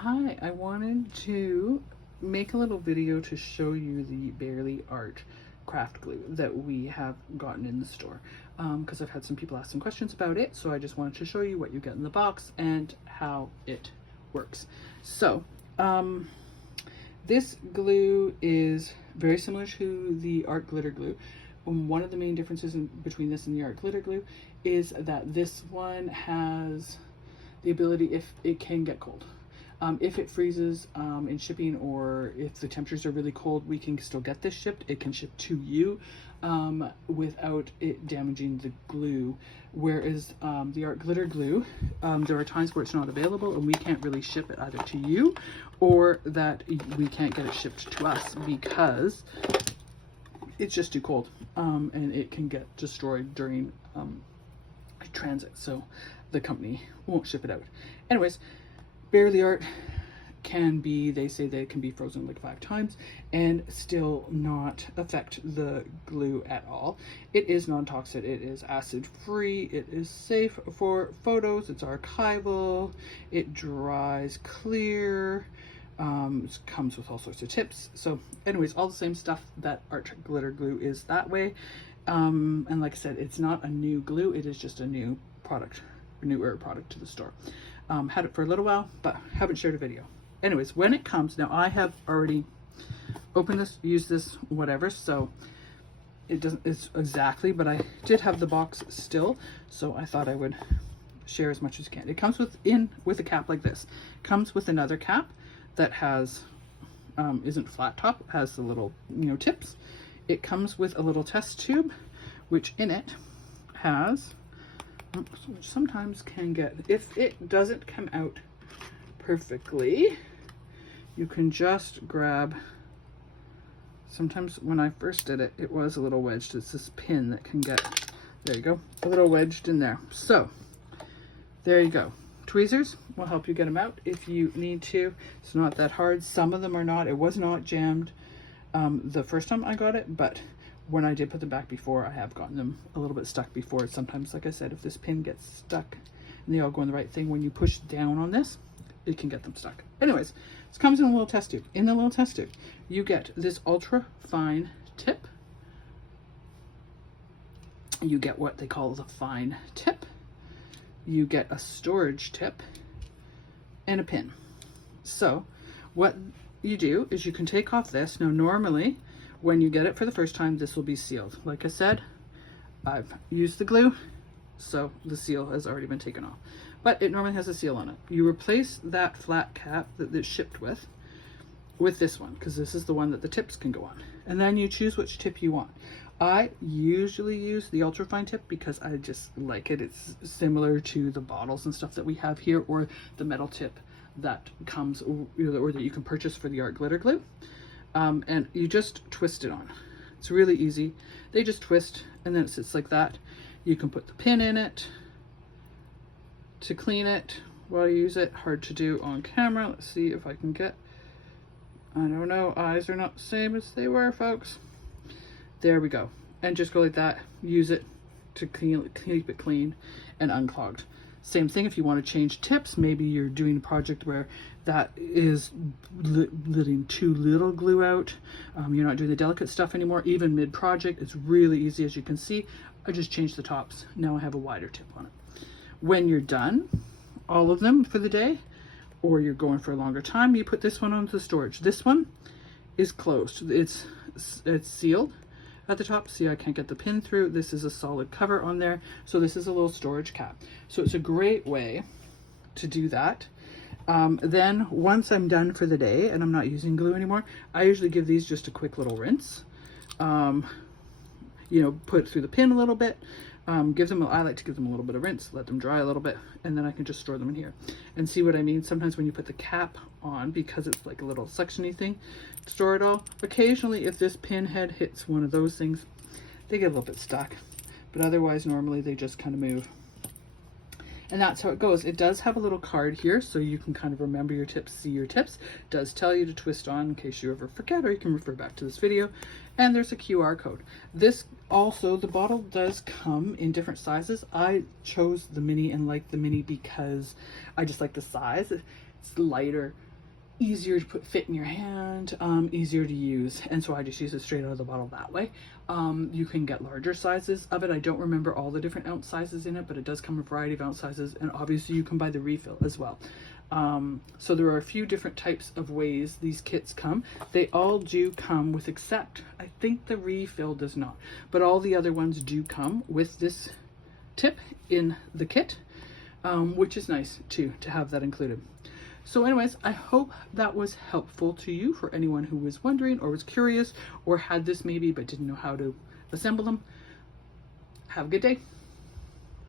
Hi, I wanted to make a little video to show you the Bearly Art craft glue that we have gotten in the store, because I've had some people ask some questions about it, so I just wanted to show you what you get in the box and how it works. So this glue is very similar to the Art Glitter Glue. One of the main differences between this and the Art Glitter Glue is that this one has the ability, if it can get cold. If it freezes in shipping, or if the temperatures are really cold, we can still get this shipped. It can ship to you without it damaging the glue. Whereas the Art Glitter Glue, there are times where it's not available and we can't really ship it either to you, or that we can't get it shipped to us because it's just too cold, and it can get destroyed during transit, so the company won't ship it out. Anyways, Bearly Art can be, they say that it can be frozen like 5 times and still not affect the glue at all. It is non-toxic, it is acid free, it is safe for photos, it's archival, it dries clear, it comes with all sorts of tips. So anyways, all the same stuff that Art Glitter Glue is that way. And like I said, it's not a new glue, it is just a new product, newer product to the store. Had it for a little while, but haven't shared a video. Anyways, when it comes, now I have already opened this, used this, whatever, so it doesn't, it's exactly, but I did have the box still, so I thought I would share as much as I can. It comes with a cap like this. It comes with another cap that has, isn't flat top, has the little, tips. It comes with a little test tube, which in it has, which sometimes can get, if it doesn't come out perfectly, you can just grab, sometimes when I first did it, it was a little wedged. It's this pin that can get, there you go, a little wedged in there. So there you go. Tweezers will help you get them out if you need to. It's not that hard. Some of them are not. It was not jammed the first time I got it, but when I did put them back before, I have gotten them a little bit stuck before. Sometimes, like I said, if this pin gets stuck and they all go in the right thing, when you push down on this, it can get them stuck. Anyways, this comes in a little test tube. In the little test tube, you get this ultra fine tip. You get what they call the fine tip. You get a storage tip and a pin. So what you do is you can take off this. Now, normally, when you get it for the first time, this will be sealed. Like I said, I've used the glue, so the seal has already been taken off. But it normally has a seal on it. You replace that flat cap that it's shipped with this one, because this is the one that the tips can go on. And then you choose which tip you want. I usually use the ultra fine tip because I just like it. It's similar to the bottles and stuff that we have here, or the metal tip that comes, or that you can purchase for the Art Glitter Glue. And you just twist it on. It's really easy. They just twist and then it sits like that. You can put the pin in it to clean it while you use it. Hard to do on camera. Let's see if I can get, I don't know, eyes are not the same as they were, folks. There we go. And just go like that. Use it to keep it clean and unclogged. Same thing if you want to change tips. Maybe you're doing a project where that is letting too little glue out. You're not doing the delicate stuff anymore. Even mid-project, it's really easy. As you can see, I just changed the tops. Now I have a wider tip on it. When you're done, all of them for the day, or you're going for a longer time, you put this one onto the storage. This one is closed. It's sealed at the top. See, I can't get the pin through. This is a solid cover on there. So this is a little storage cap. So it's a great way to do that. Then once I'm done for the day and I'm not using glue anymore, I usually give these just a quick little rinse. Put it through the pin a little bit. I like to give them a little bit of rinse, let them dry a little bit, and then I can just store them in here. And see what I mean? Sometimes when you put the cap on, because it's like a little suction-y thing to store it all, occasionally if this pin head hits one of those things, they get a little bit stuck. But otherwise, normally they just kind of move. And that's how it goes. It does have a little card here, so you can kind of remember your tips, see your tips. It does tell you to twist on in case you ever forget, or you can refer back to this video. And there's a QR code. This also, the bottle does come in different sizes. I chose the mini and like the mini because I just like the size. It's lighter. easier to fit in your hand, easier to use, and so I just use it straight out of the bottle that way. You can get larger sizes of it. I don't remember all the different ounce sizes in it, but it does come in a variety of ounce sizes, and obviously you can buy the refill as well. So there are a few different types of ways these kits come. They all do come with, except I think the refill does not, but all the other ones do come with this tip in the kit, which is nice too, to have that included. So anyways, I hope that was helpful to you, for anyone who was wondering or was curious or had this maybe but didn't know how to assemble them. Have a good day.